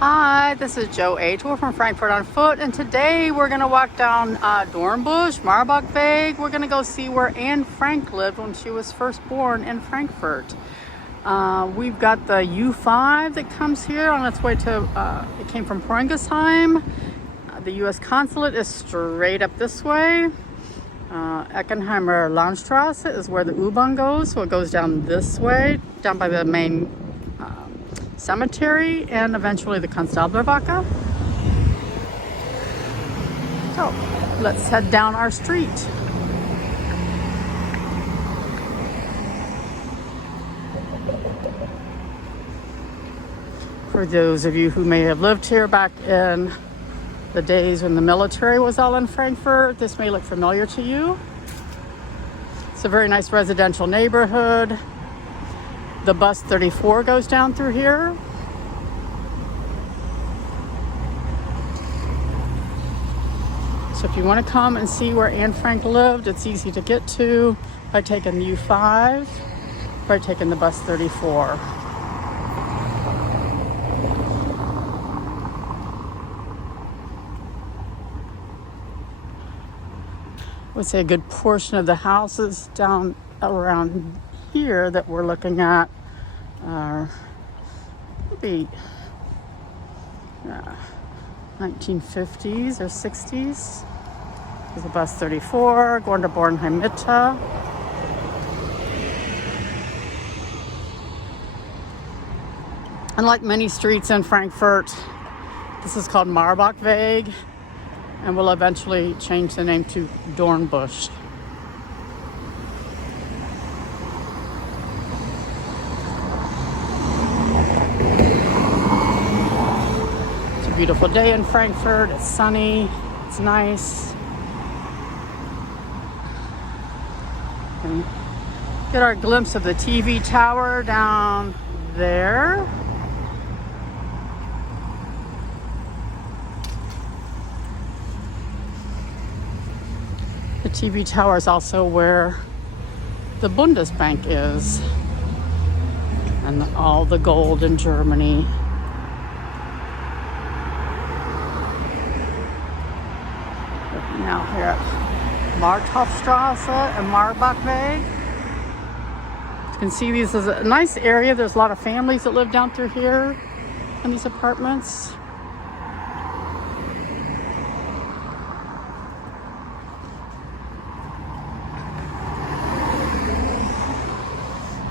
Hi, this is Joe H. We're from Frankfurt on foot, and today we're going to walk down Dornbusch, Marbachweg. We're going to go see where Anne Frank lived when she was first born in Frankfurt. We've got the U5 that comes here on its way to, it came from Eckenheimer. The U.S. consulate is straight up this way. Eckenheimer Landstrasse is where the U-Bahn goes, so it goes down this way, down by the main cemetery, and eventually the Konstablerwache. So let's head down our street. For those of you who may have lived here back in the days when the military was all in Frankfurt, this may look familiar to you. It's a very nice residential neighborhood. The bus 34 goes down through here. So if you want to come and see where Anne Frank lived, it's easy to get to by taking the U5, by taking the bus 34. I would say a good portion of the houses down around here that we're looking at are maybe 1950s or 60s. There's a bus 34 going to Wartime. Unlike many streets in Frankfurt, this is called Marbachweg and will eventually change the name to Dornbusch. Beautiful day in Frankfurt. It's sunny, it's nice. And get our glimpse of the TV tower down there. The TV tower is also where the Bundesbank is, and all the gold in Germany. Now here at Marbachstrasse and Marbachweg. You can see this is a nice area. There's a lot of families that live down through here in these apartments.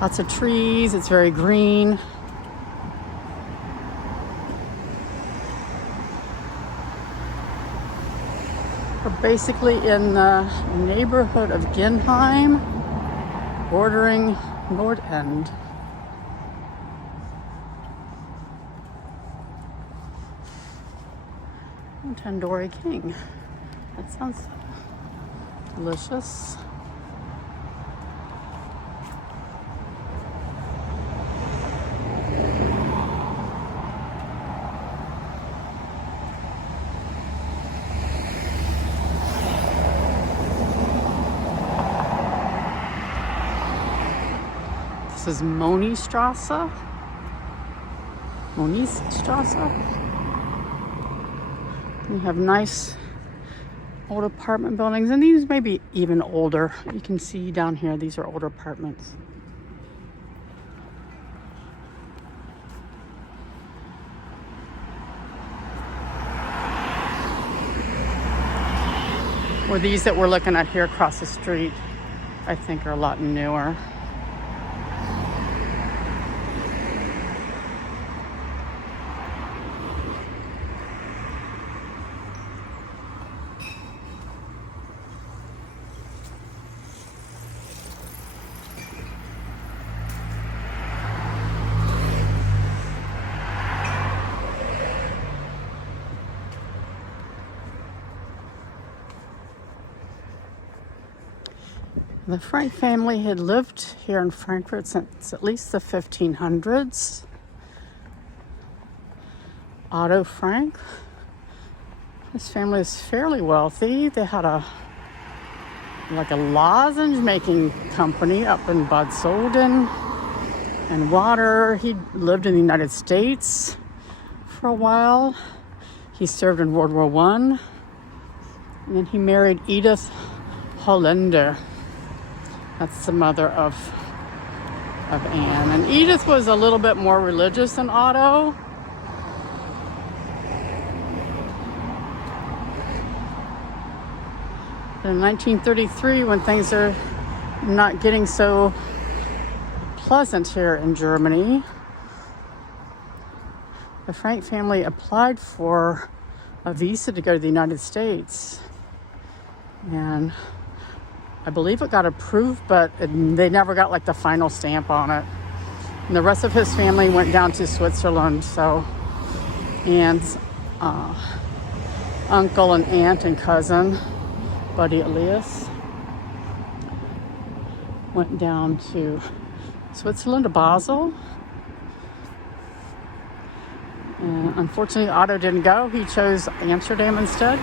Lots of trees. It's very green. We're basically in the neighborhood of Eckenheim, bordering North End. Tandoori King. That sounds delicious. This is Monistrasse. We have nice old apartment buildings, and these may be even older. You can see down here, these are older apartments. Or these that we're looking at here across the street, I think are a lot newer. The Frank family had lived here in Frankfurt since at least the 1500s. Otto Frank. His family is fairly wealthy. They had a lozenge making company up in Bad Soden and water. He lived in the United States for a while. He served in World War I. And then he married Edith Hollander. That's the mother of Anne. And Edith was a little bit more religious than Otto. In 1933, when things are not getting so pleasant here in Germany, the Frank family applied for a visa to go to the United States. And I believe it got approved, but they never got like the final stamp on it. And the rest of his family went down to Switzerland. So Anne's uncle and aunt and cousin, Buddy Elias, went down to Switzerland, to Basel. And unfortunately, Otto didn't go. He chose Amsterdam instead.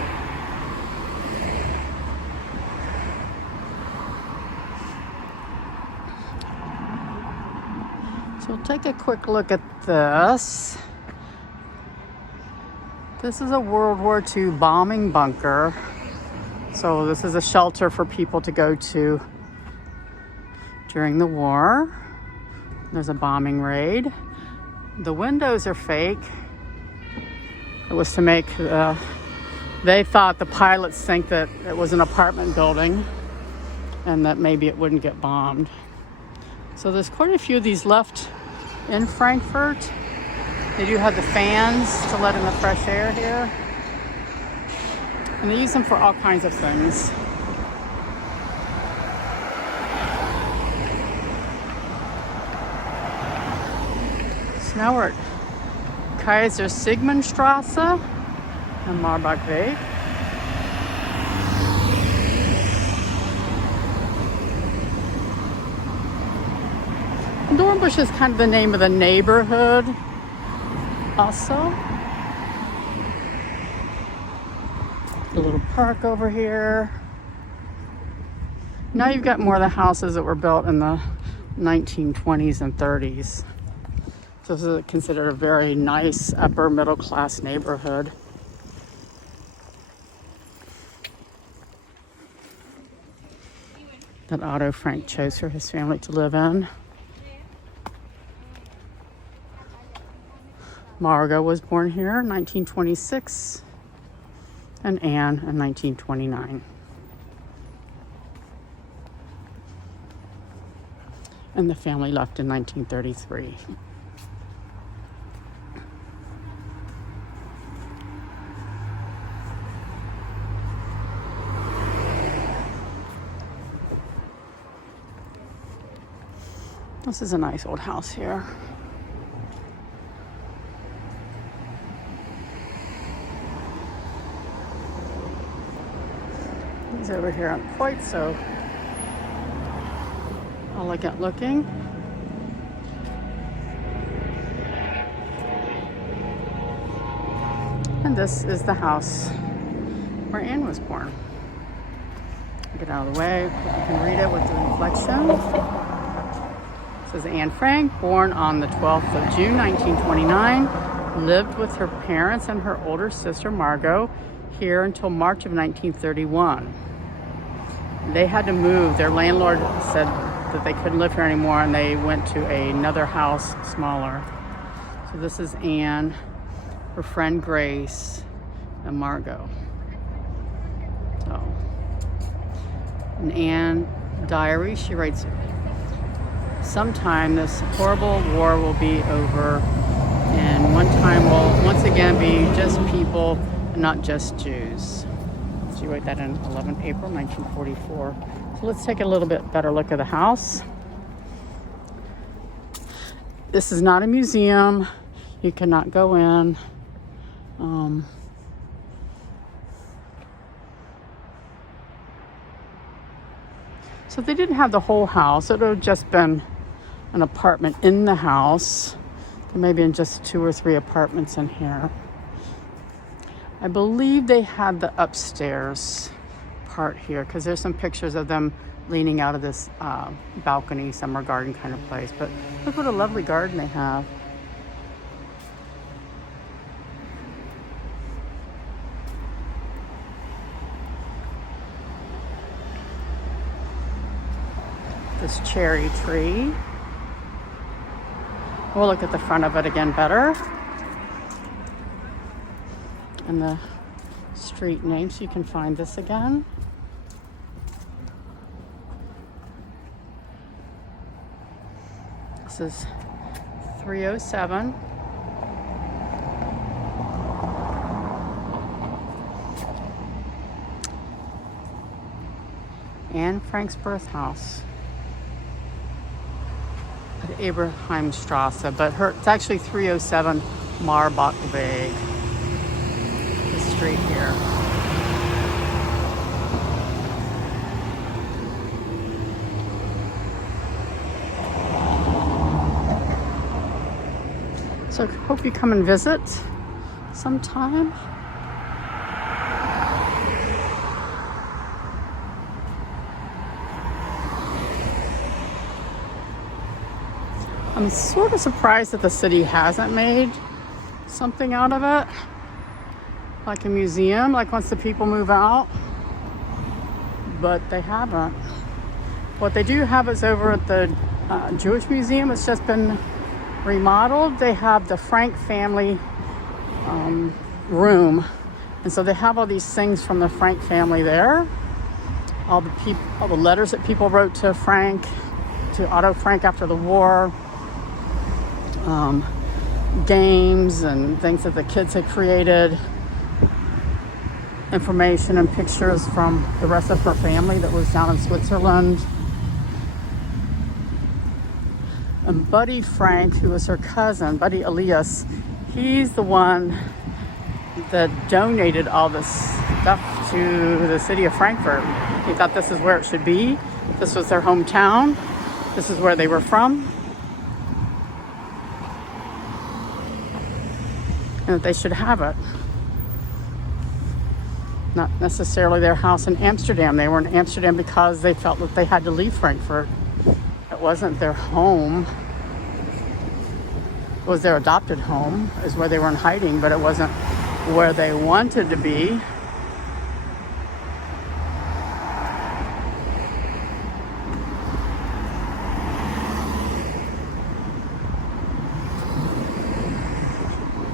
So we'll take a quick look at this. This is a World War II bombing bunker. So this is a shelter for people to go to during the war. There's a bombing raid. The windows are fake. It was to make, they thought the pilots think that it was an apartment building and that maybe it wouldn't get bombed. So there's quite a few of these left in Frankfurt. They do have the fans to let in the fresh air here. And they use them for all kinds of things. So now we're at Kaiser Sigmund Strasse and Marbachweg. Dornbusch is kind of the name of the neighborhood also. A little park over here. Now you've got more of the houses that were built in the 1920s and 30s. So this is considered a very nice upper middle class neighborhood. That Otto Frank chose for his family to live in. Margot was born here in 1926 and Anne in 1929. And the family left in 1933. This is a nice old house here. These over here aren't quite so elegant looking. And this is the house where Anne was born. Get out of the way, you can read it with the reflection. It says Anne Frank, born on the 12th of June, 1929, lived with her parents and her older sister Margot here until March of 1931. They had to move. Their landlord said that they couldn't live here anymore, and they went to another house smaller. So this is Anne, her friend Grace, and Margot. So, in Anne diary, she writes, "Sometime this horrible war will be over, and one time will once again be just people and not just Jews." She wrote that in 11 April 1944. So let's take a little bit better look at the house. This is not a museum. You cannot go in. So they didn't have the whole house. It would have just been an apartment in the house. There may have been just 2 or 3 apartments in here. I believe they had the upstairs part here because there's some pictures of them leaning out of this balcony, summer garden kind of place. But look what a lovely garden they have. this cherry tree. We'll look at the front of it again better. And the street name, so you can find this again. This is 307. Anne Frank's birth house at Eckenheimer Landstrasse, but it's actually 307 Marbachweg, the street here. So I hope you come and visit sometime. I'm sort of surprised that the city hasn't made something out of it, like a museum, like once the people move out, but they haven't. What they do have is over at the Jewish Museum. It's just been remodeled. They have the Frank family room, and so they have all these things from the Frank family there. All the letters that people wrote to Frank, to Otto Frank after the war. Games and things that the kids had created, information and pictures from the rest of her family that was down in Switzerland. And Buddy Frank, who was her cousin, Buddy Elias, he's the one that donated all this stuff to the city of Frankfurt. He thought this is where it should be. This was their hometown. This is where they were from. And that they should have it. Not necessarily their house in Amsterdam. They were in Amsterdam because they felt that they had to leave Frankfurt. It wasn't their home. It was their adopted home, is where they were in hiding, but it wasn't where they wanted to be.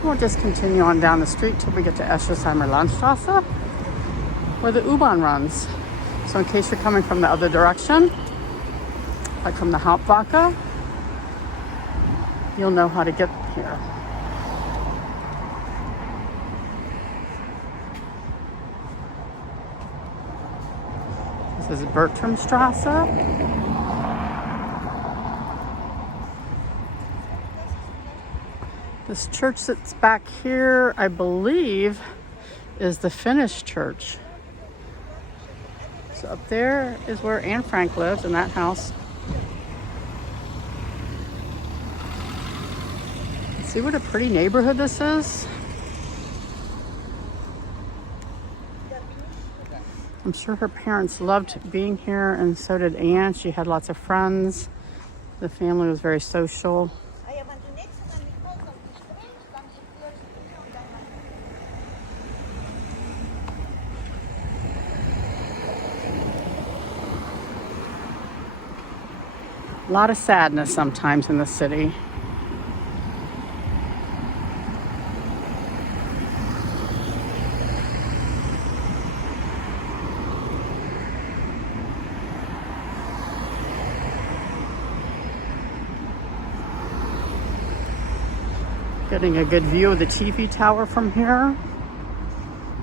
We'll just continue on down the street till we get to Eschersheimer Landstrasse, where the U-Bahn runs. So in case you're coming from the other direction, like from the Hauptwache, you'll know how to get here. This is Birthplace. This church that's back here, I believe, is the Finnish church. So up there is where Anne Frank lived, in that house. See what a pretty neighborhood this is? I'm sure her parents loved being here, and so did Anne. She had lots of friends. The family was very social. A lot of sadness sometimes in the city. Getting a good view of the TV tower from here.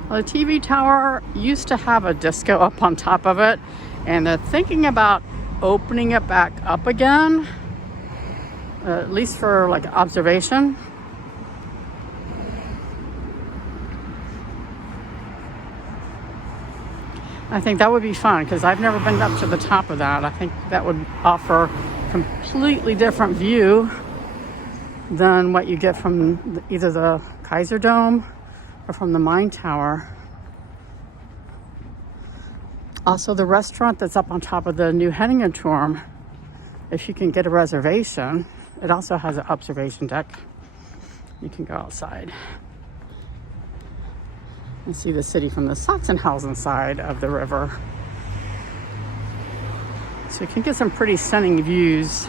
Well, the TV tower used to have a disco up on top of it, and they're thinking about opening it back up again, at least for like observation. I think that would be fun because I've never been up to the top of that. I think that would offer a completely different view than what you get from either the Kaiser Dome or from the Main Tower. Also, the restaurant that's up on top of the new Henningenturm, if you can get a reservation, it also has an observation deck. You can go outside and see the city from the Sachsenhausen side of the river. So you can get some pretty stunning views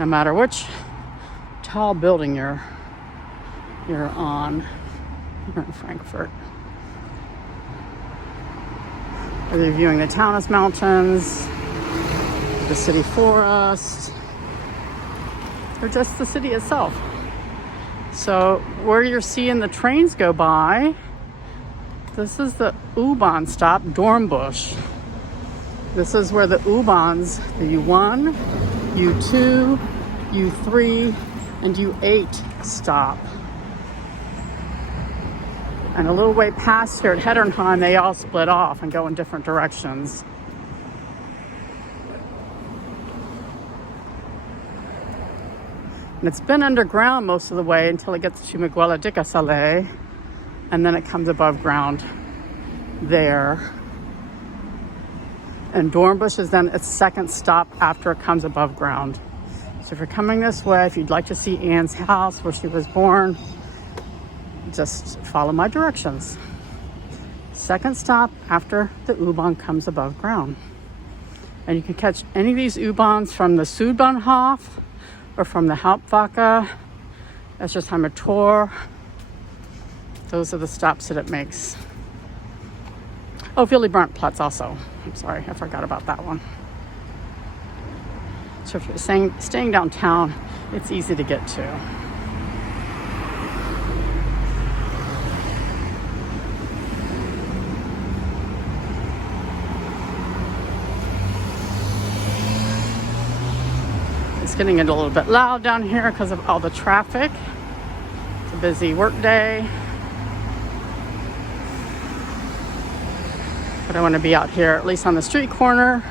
no matter which tall building you're on here in Frankfurt. Whether you're viewing the Taunus Mountains, the city forest, or just the city itself. So where you're seeing the trains go by, this is the U-Bahn stop, Dornbusch. This is where the U-Bahns, the U1, U2, U3, and U8 stop. And a little way past here at Eckenheimer, they all split off and go in different directions. And it's been underground most of the way until it gets to Miguel de Sale, and then it comes above ground there. And Dornbusch is then its second stop after it comes above ground. So if you're coming this way, if you'd like to see Anne's house where she was born, just follow my directions. Second stop after the U-Bahn comes above ground. And you can catch any of these U-Bahns from the Südbahnhof or from the Hauptwache, Eschersheimer Tor. Those are the stops that it makes. Oh, Birthplace also. I'm sorry, I forgot about that one. So if you're staying downtown, it's easy to get to. It's getting a little bit loud down here because of all the traffic. It's a busy work day. But I want to be out here at least on the street corner,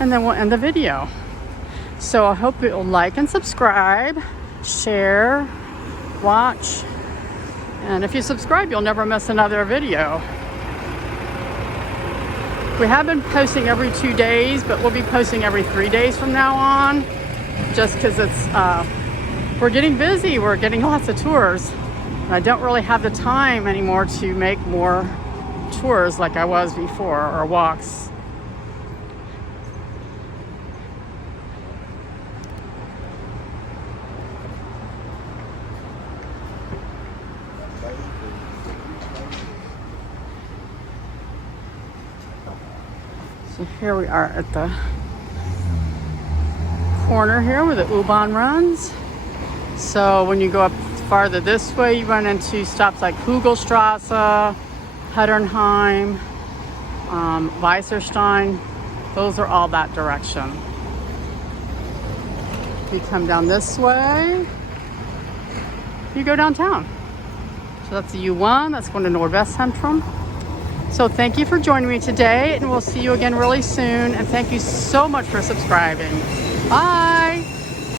and then we'll end the video. So I hope you'll like and subscribe, share, watch, and if you subscribe, you'll never miss another video. We have been posting every 2 days, but we'll be posting every 3 days from now on, just because we're getting busy. We're getting lots of tours, and I don't really have the time anymore to make more tours like I was before, or walks. So here we are at the corner here where the U-Bahn runs. So when you go up farther this way, you run into stops like Hugelstrasse, Eckenheimer, Weisserstein. Those are all that direction. If you come down this way, you go downtown. So that's the U1, that's going to Nordwestzentrum. So thank you for joining me today, and we'll see you again really soon. And thank you so much for subscribing. Bye.